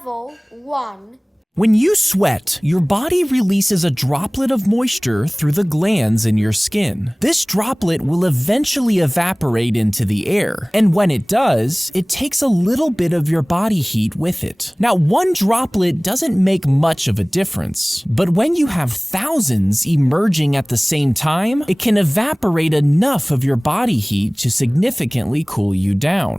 Level 1. When you sweat, your body releases a droplet of moisture through the glands in your skin. This droplet will eventually evaporate into the air, and when it does, it takes a little bit of your body heat with it. Now, one droplet doesn't make much of a difference, but when you have thousands emerging at the same time, it can evaporate enough of your body heat to significantly cool you down.